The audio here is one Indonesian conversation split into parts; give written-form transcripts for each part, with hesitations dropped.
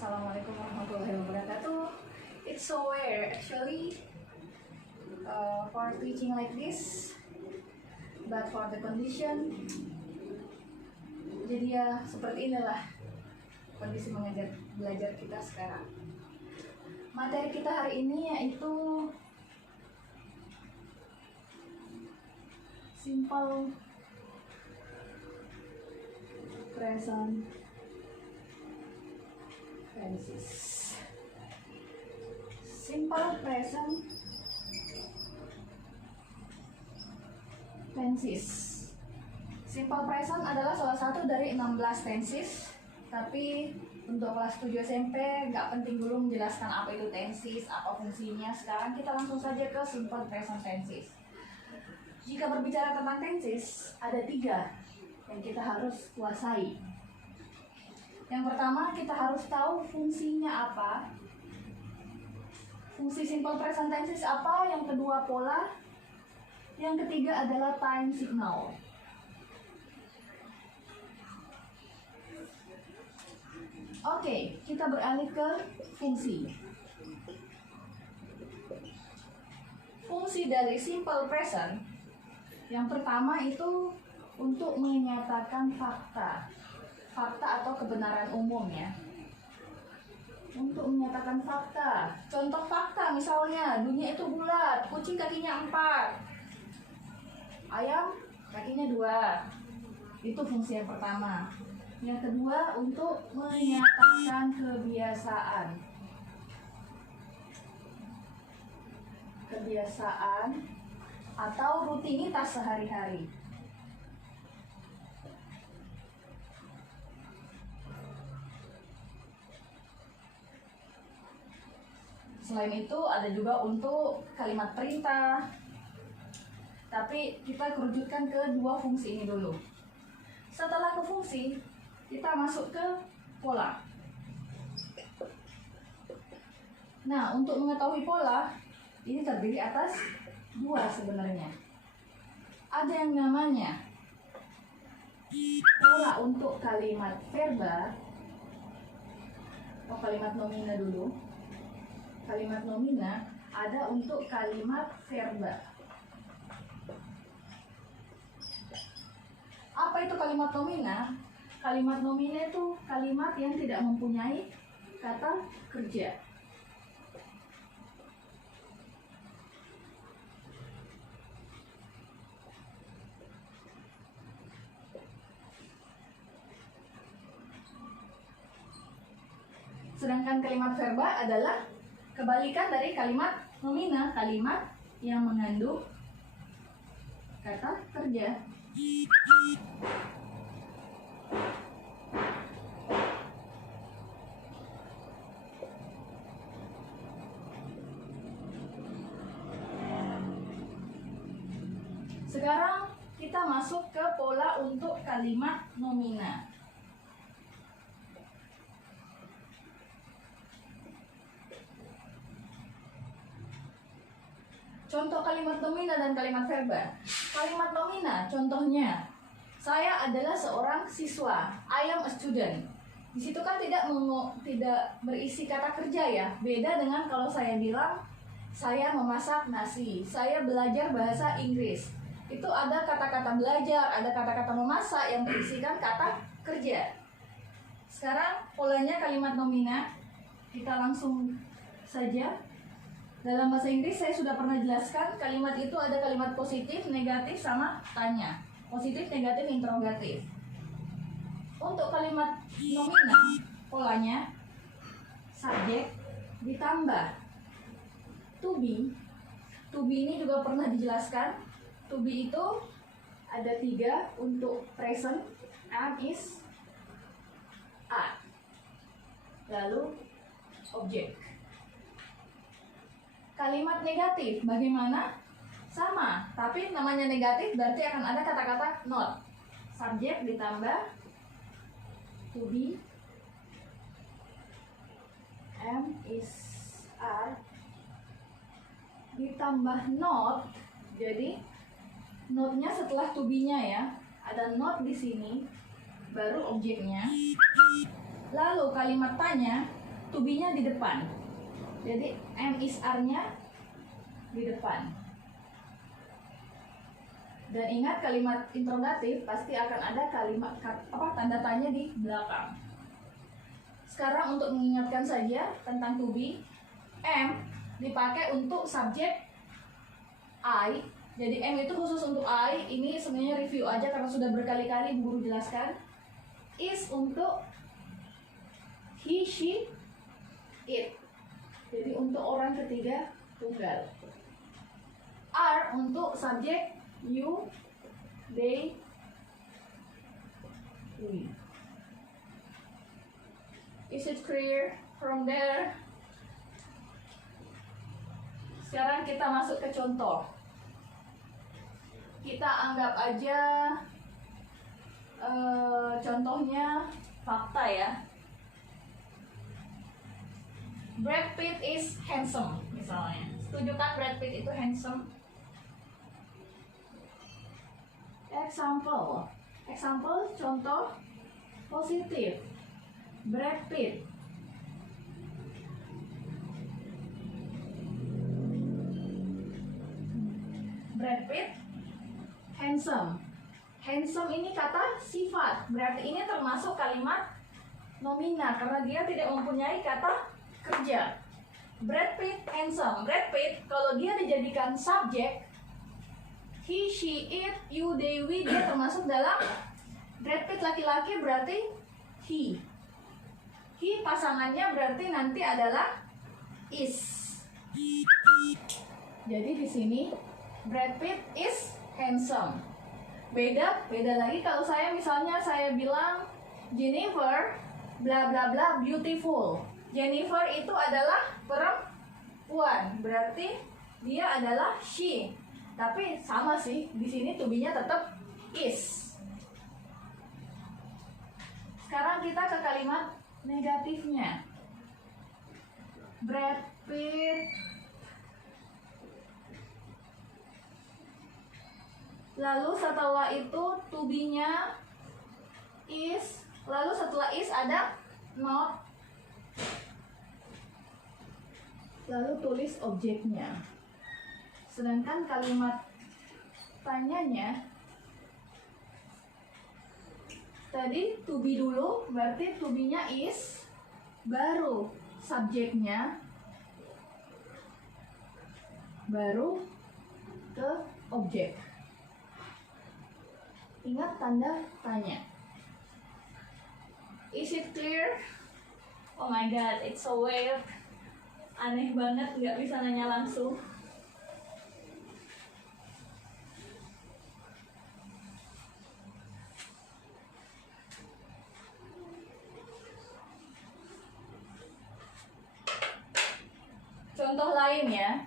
Assalamualaikum warahmatullahi wabarakatuh. It's so rare actually for teaching like this, but for the condition, jadi ya seperti inilah kondisi mengajar belajar kita sekarang. Materi kita hari ini yaitu simple present tenses. Simple present tenses. Simple present adalah salah satu dari 16 tenses, tapi untuk kelas 7 SMP nggak penting dulu menjelaskan apa itu tenses, apa fungsinya. Sekarang kita langsung saja ke simple present tenses. Jika berbicara tentang tenses, ada 3 yang kita harus kuasai. Yang pertama, kita harus tahu fungsinya apa. Fungsi simple present tenses apa? Yang kedua, pola. Yang ketiga adalah time signal. Oke, kita beralih ke fungsi. Fungsi dari simple present yang pertama itu untuk menyatakan fakta atau kebenaran umum ya. Untuk menyatakan fakta. Contoh fakta misalnya, dunia itu bulat, kucing kakinya 4, ayam kakinya 2. Itu fungsi yang pertama. Yang kedua, untuk menyatakan kebiasaan atau rutinitas sehari-hari. Selain itu ada juga untuk kalimat perintah. Tapi kita kerujutkan ke 2 fungsi ini dulu. Setelah ke fungsi, kita masuk ke pola. Nah, untuk mengetahui pola, ini terdiri atas 2 sebenarnya. Ada yang namanya pola untuk kalimat verba atau kalimat nomina dulu. Kalimat nomina ada untuk kalimat verba. Apa itu kalimat nomina? Kalimat nomina itu kalimat yang tidak mempunyai kata kerja. Sedangkan kalimat verba adalah kebalikan dari kalimat nomina, kalimat yang mengandung kata kerja. Sekarang kita masuk ke pola untuk kalimat nomina. Contoh kalimat nomina dan kalimat verba. Kalimat nomina, contohnya, saya adalah seorang siswa. I am a student. Di situ kan tidak berisi kata kerja ya. Beda dengan kalau saya bilang, saya memasak nasi, saya belajar bahasa Inggris. Itu ada kata-kata belajar, ada kata-kata memasak yang berisikan kata kerja. Sekarang polanya kalimat nomina, kita langsung saja. Dalam bahasa Inggris saya sudah pernah jelaskan kalimat itu ada kalimat positif, negatif, sama tanya. Positif, negatif, interrogatif. Untuk kalimat nomina, polanya subjek ditambah to be. To be ini juga pernah dijelaskan. To be itu ada 3 untuk present, am, is, are. Lalu objek. Kalimat negatif, bagaimana? Sama, tapi namanya negatif berarti akan ada kata-kata not. Subjek ditambah to be, am, is, are, ditambah not. Jadi not-nya setelah to be-nya ya, ada not di sini, baru objeknya. Lalu kalimat tanya to be-nya di depan. Jadi am is are-nya di depan. Dan ingat, kalimat interrogatif pasti akan ada kalimat tanda tanya di belakang. Sekarang untuk mengingatkan saja tentang to be, am dipakai untuk subjek I. Jadi am itu khusus untuk I. Ini sebenarnya review aja karena sudah berkali-kali guru jelaskan. Is untuk he, she, it. Jadi untuk orang ketiga tunggal. Are untuk subjek you, they, we. Is it clear from there? Sekarang kita masuk ke contoh. Kita anggap aja contohnya fakta ya. Brad Pitt is handsome misalnya. Setuju kan Brad Pitt itu handsome? Example contoh positif. Brad Pitt. Brad Pitt handsome. Handsome ini kata sifat. Berarti ini termasuk kalimat nomina karena dia tidak mempunyai kata kerja. Brad Pitt handsome. Brad Pitt kalau dia dijadikan subjek, he, she, it, you, they, we, dia termasuk dalam Brad Pitt laki-laki berarti he. He pasangannya berarti nanti adalah is. Jadi di sini Brad Pitt is handsome. Beda lagi kalau saya misalnya saya bilang Jennifer bla bla bla beautiful. Jennifer itu adalah perempuan, berarti dia adalah she. Tapi sama sih, di sini to be-nya tetap is. Sekarang kita ke kalimat negatifnya. Brad Pitt. Lalu setelah itu to be-nya is. Lalu setelah is ada not. Lalu tulis objeknya. Sedangkan kalimat tanyanya tadi to be dulu, berarti to be-nya is, baru subjeknya, baru ke objek. Ingat tanda tanya. Is it clear? Oh my god, it's so weird. Aneh banget, nggak bisa nanya langsung. Contoh lain ya.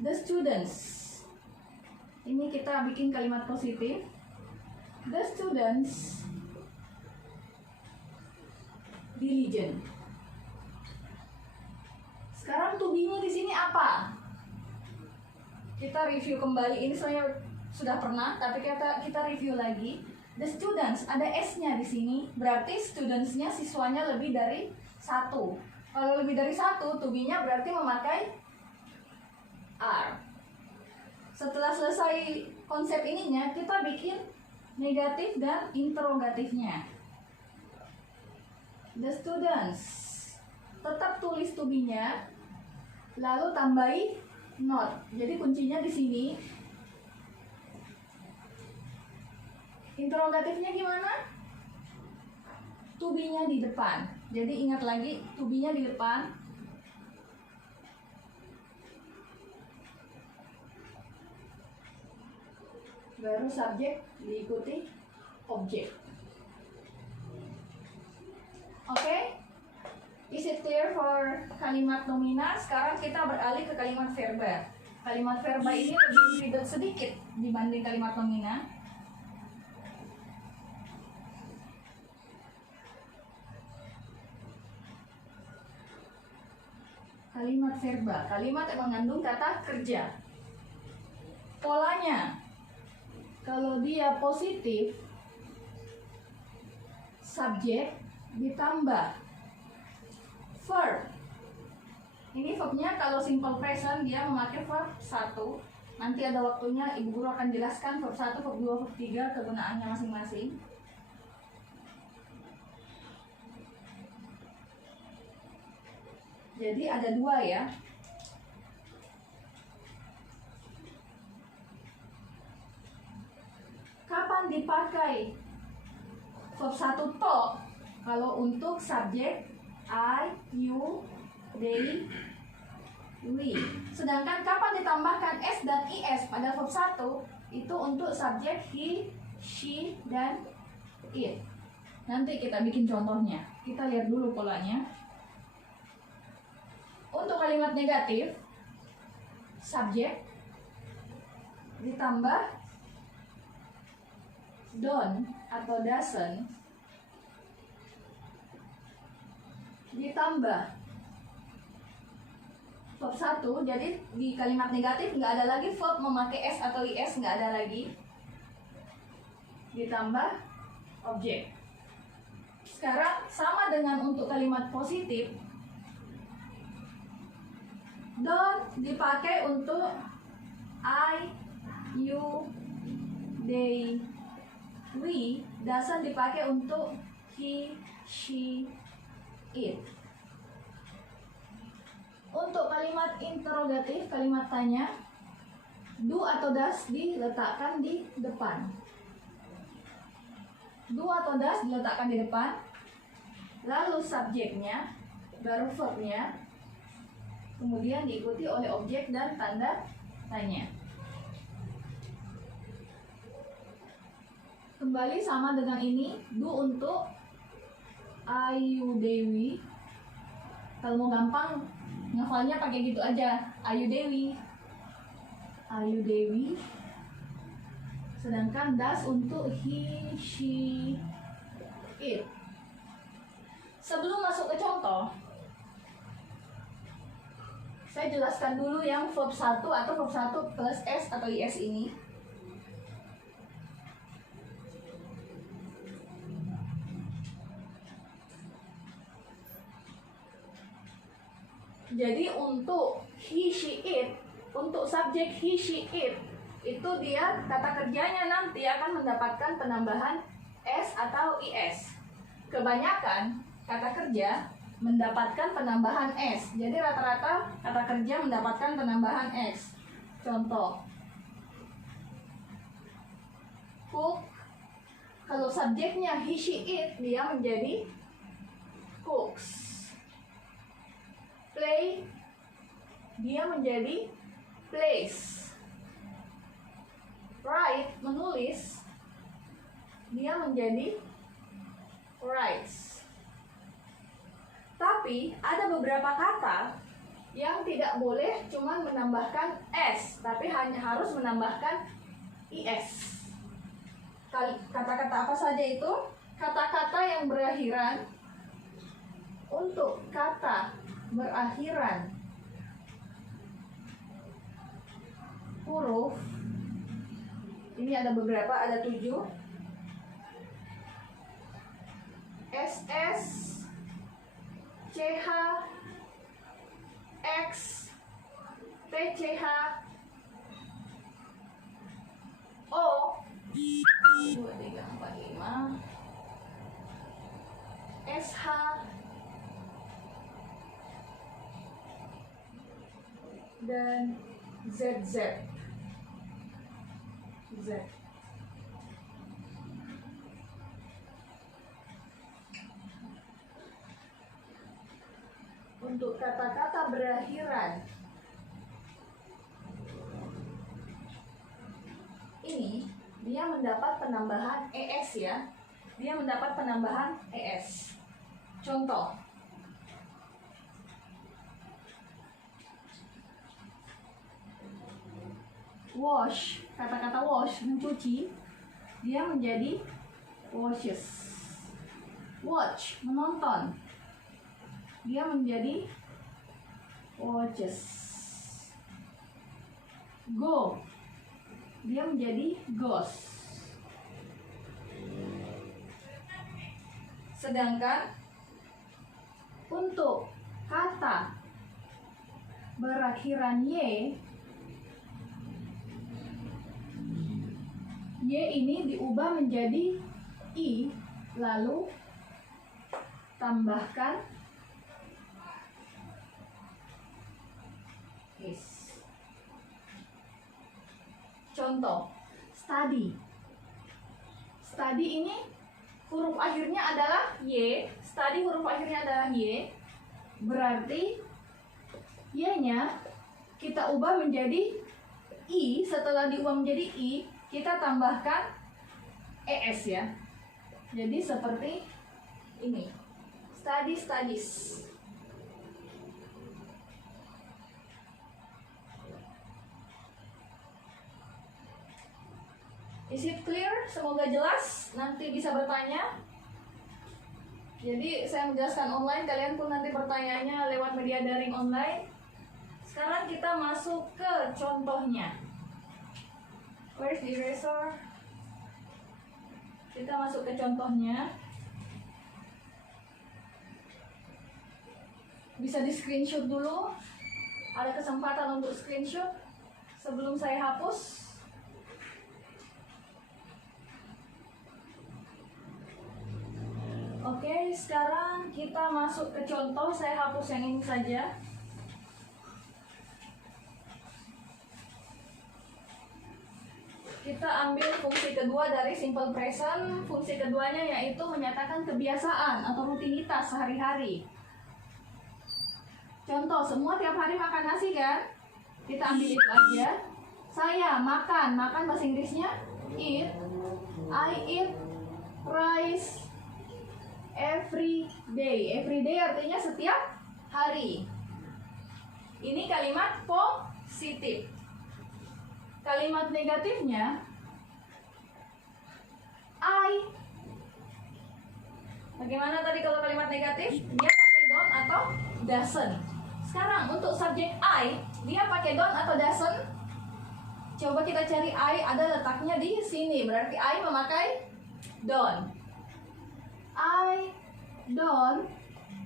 The students. Ini kita bikin kalimat positif. The students diligent. Sekarang to be-nya di sini apa? Kita review kembali. Ini saya sudah pernah, tapi kita review lagi. The students ada S-nya di sini. Berarti students-nya siswanya lebih dari satu. Kalau lebih dari satu, to be-nya berarti memakai are. Setelah selesai konsep ininya, kita bikin negatif dan interrogatifnya. The students, tetap tulis to be-nya, lalu tambahi not. Jadi kuncinya di sini. Interrogatifnya gimana? To be-nya di depan. Jadi ingat lagi, to be-nya di depan. Baru subjek diikuti objek. Oke? Is it clear for kalimat nomina? Sekarang kita beralih ke kalimat verba. Kalimat verba ini lebih ribet sedikit dibanding kalimat nomina. Kalimat verba, kalimat yang mengandung kata kerja. Polanya, kalau dia positif, subjek ditambah verb. Ini verbnya kalau simple present dia memakai verb 1. Nanti ada waktunya ibu guru akan jelaskan verb 1, verb 2, verb 3 kegunaannya masing-masing. Jadi ada 2 ya. Kapan dipakai verb 1 to? Kalau untuk subjek I, you, they, we. Sedangkan kapan ditambahkan s dan is pada verb 1 itu untuk subjek he, she, dan it. Nanti kita bikin contohnya. Kita lihat dulu polanya. Untuk kalimat negatif, subjek ditambah don't atau doesn't ditambah verb 1. Jadi di kalimat negatif nggak ada lagi verb memakai s atau is, nggak ada lagi. Ditambah objek. Sekarang sama dengan untuk kalimat positif. Don't dipakai untuk I, you, they, we. Doesn't dipakai untuk he, she, it. Untuk kalimat interrogatif, kalimat tanya, do atau does diletakkan di depan. Do atau does diletakkan di depan, lalu subjeknya, baru verbnya, kemudian diikuti oleh objek dan tanda tanya. Kembali sama dengan ini, do untuk I, you, they, we. Kalau mau gampang, ngafalnya pakai gitu aja. I, you, they, we. I, you, they, we. Sedangkan does untuk he, she, it. Sebelum masuk ke contoh, saya jelaskan dulu yang verb 1 atau verb 1 plus s atau is ini. Jadi untuk he, she, it, untuk subjek he, she, it, itu dia kata kerjanya nanti akan mendapatkan penambahan s atau is. Kebanyakan kata kerja mendapatkan penambahan s. Jadi rata-rata kata kerja mendapatkan penambahan s. Contoh, cook. Kalau subjeknya he, she, it, dia menjadi cooks. Play, dia menjadi plays. Write, menulis, dia menjadi writes. Tapi ada beberapa kata yang tidak boleh cuma menambahkan s, tapi hanya harus menambahkan is. Kata-kata apa saja itu? Kata-kata yang berakhiran. Untuk kata berakhiran huruf, ini ada beberapa, ada 7. SS, CH, X, TCH, O, 2, 3, 4, 5, SH, dan ZZ. Z. Untuk kata-kata berakhiran ini, dia mendapat penambahan ES ya. Dia mendapat penambahan ES. Contoh, wash, kata-kata wash, mencuci, dia menjadi washes. Watch, menonton, dia menjadi watches. Go, dia menjadi goes. Sedangkan untuk kata berakhiran Y ini diubah menjadi I, lalu tambahkan is. Contoh, study. Study ini huruf akhirnya adalah Y. Study huruf akhirnya adalah Y. Berarti Y-nya kita ubah menjadi I. Setelah diubah menjadi I, kita tambahkan ES ya. Jadi seperti ini. Study, studies. Is it clear? Semoga jelas. Nanti bisa bertanya. Jadi saya menjelaskan online, kalian pun nanti bertanyanya lewat media daring online. Sekarang kita masuk ke contohnya. Where's the eraser? Kita masuk ke contohnya. Bisa di screenshot dulu. Ada kesempatan untuk screenshot sebelum saya hapus. Oke, sekarang kita masuk ke contoh. Saya hapus yang ini saja. Kita ambil fungsi kedua dari simple present. Fungsi keduanya yaitu menyatakan kebiasaan atau rutinitas sehari-hari. Contoh, semua tiap hari makan nasi kan? Kita ambil itu aja. Saya makan bahasa Inggrisnya eat. I eat rice every day. Every day artinya setiap hari. Ini kalimat positif. Kalimat negatifnya I. Bagaimana tadi kalau kalimat negatif? Dia pakai don't atau doesn't. Sekarang untuk subjek I, dia pakai don't atau doesn't? Coba kita cari I, ada letaknya di sini. Berarti I memakai don't. I don't,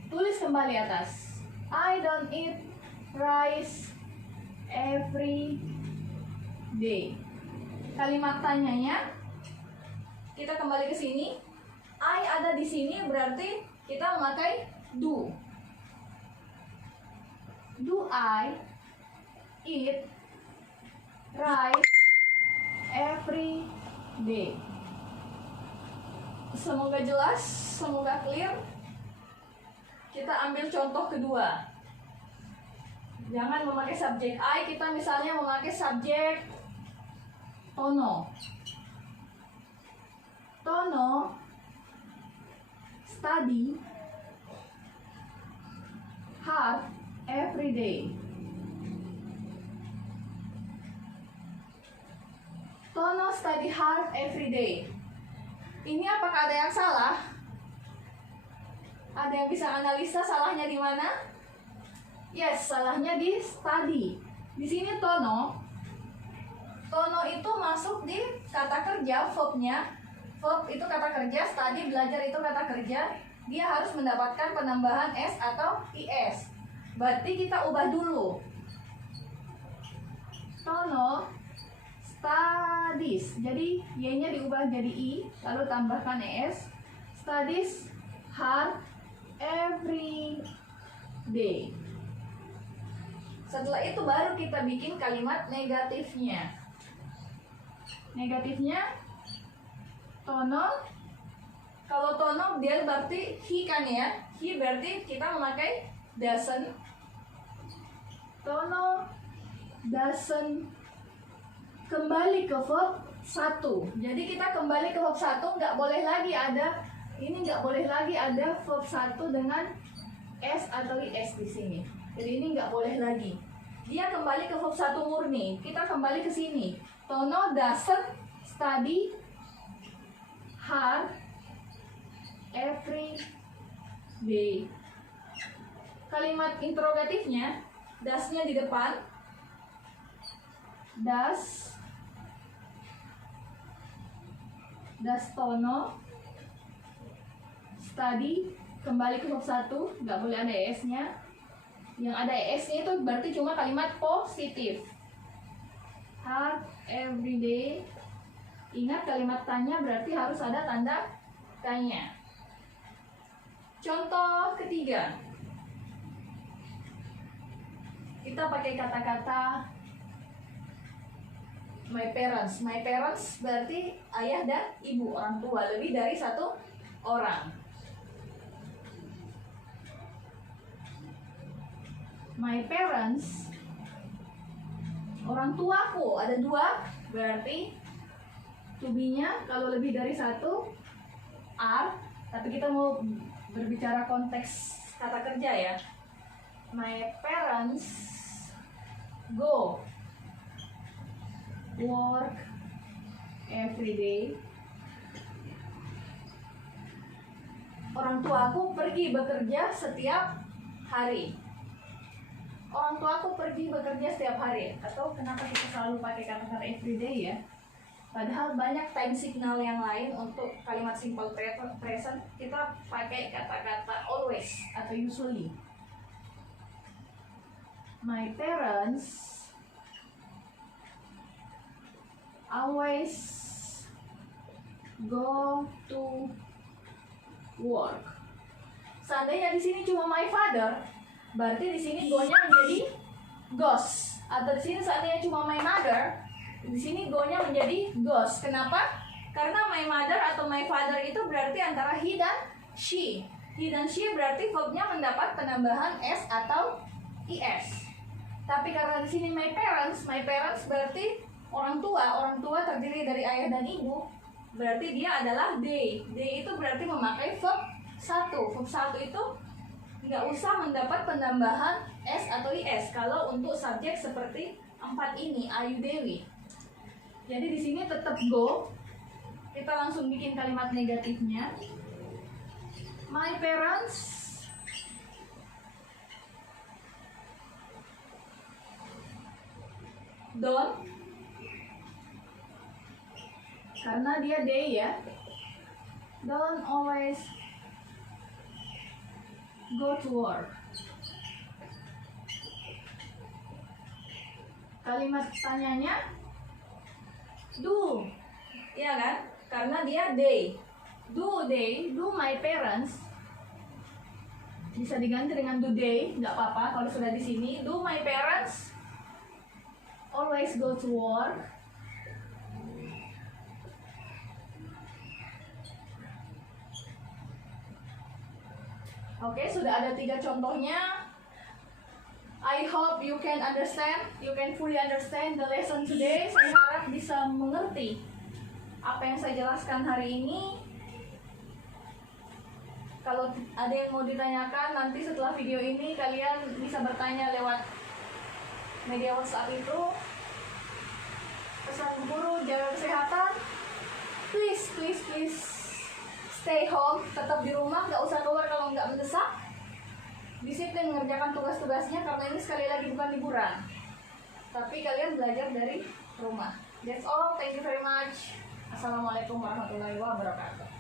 tulis kembali atas. I don't eat rice every day. Kalimat tanyanya, kita kembali ke sini. I ada di sini, berarti kita memakai do. Do I eat rice every day? Semoga jelas, semoga clear. Kita ambil contoh kedua. Jangan memakai subjek I, kita misalnya memakai subjek Tono. Tono study hard every day. Tono study hard every day. Ini apakah ada yang salah? Ada yang bisa analisa salahnya di mana? Yes, salahnya di study. Di sini Tono. Tono itu masuk di kata kerja, verbnya. Verb itu kata kerja, study, belajar itu kata kerja. Dia harus mendapatkan penambahan S atau IS. Berarti kita ubah dulu. Tono studies. Jadi Y-nya diubah jadi I, lalu tambahkan ES. Studies hard every day. Setelah itu baru kita bikin kalimat negatifnya. Negatifnya Tono. Kalau Tono dia berarti he kan ya. He berarti kita memakai doesn't. Tono doesn't. Kembali ke verb 1. Jadi kita kembali ke verb 1, nggak boleh lagi ada verb 1 dengan S atau IS di sini. Jadi ini nggak boleh lagi. Dia kembali ke verb 1 murni. Kita kembali ke sini. Tono doesn't study hard every day. Kalimat interrogatifnya, does-nya di depan. Does Tono study, kembali ke bab 1, nggak boleh ada es-nya. Yang ada es-nya itu berarti cuma kalimat positif. Hard every day. Ingat kalimat tanya berarti harus ada tanda tanya. Contoh ketiga. Kita pakai kata-kata my parents. My parents berarti ayah dan ibu, orang tua, lebih dari satu orang. My parents, orang tuaku, ada dua, berarti to be-nya kalau lebih dari satu are, tapi kita mau berbicara konteks kata kerja ya. My parents go work every day. Orang tuaku pergi bekerja setiap hari. Orang tuaku pergi bekerja setiap hari. Atau kenapa kita selalu pakai kata-kata everyday ya? Padahal banyak time signal yang lain untuk kalimat simple present kita pakai kata-kata always atau usually. My parents always go to work. Seandainya di sini cuma my father, berarti di sini go-nya menjadi goes. Atau di sini seandainya cuma my mother, di sini go-nya menjadi goes. Kenapa? Karena my mother atau my father itu berarti antara he dan she. He dan she berarti verb-nya mendapat penambahan s atau is. Tapi karena di sini my parents berarti orang tua terdiri dari ayah dan ibu, berarti dia adalah they. They itu berarti memakai verb 1. Verb 1 itu nggak usah mendapat penambahan s atau is kalau untuk subjek seperti 4 ini, Ayu Dewi. Jadi di sini tetap go. Kita langsung bikin kalimat negatifnya. My parents don't, karena dia they ya, don't always go to work. Kalimat tanyanya do, iya kan? Karena dia they. Do my parents bisa diganti dengan do they, nggak apa-apa kalau sudah di sini. Do my parents always go to work? Oke, sudah ada 3 contohnya. I hope you can fully understand the lesson today. Saya harap bisa mengerti apa yang saya jelaskan hari ini. Kalau ada yang mau ditanyakan nanti setelah video ini, kalian bisa bertanya lewat media WhatsApp itu. Pesan guru, jaga kesehatan. Please stay home, tetap di rumah, nggak usah keluar kalau nggak mendesak. Disiplin mengerjakan tugas-tugasnya karena ini sekali lagi bukan liburan, tapi kalian belajar dari rumah. That's all. Thank you very much. Assalamualaikum warahmatullahi wabarakatuh.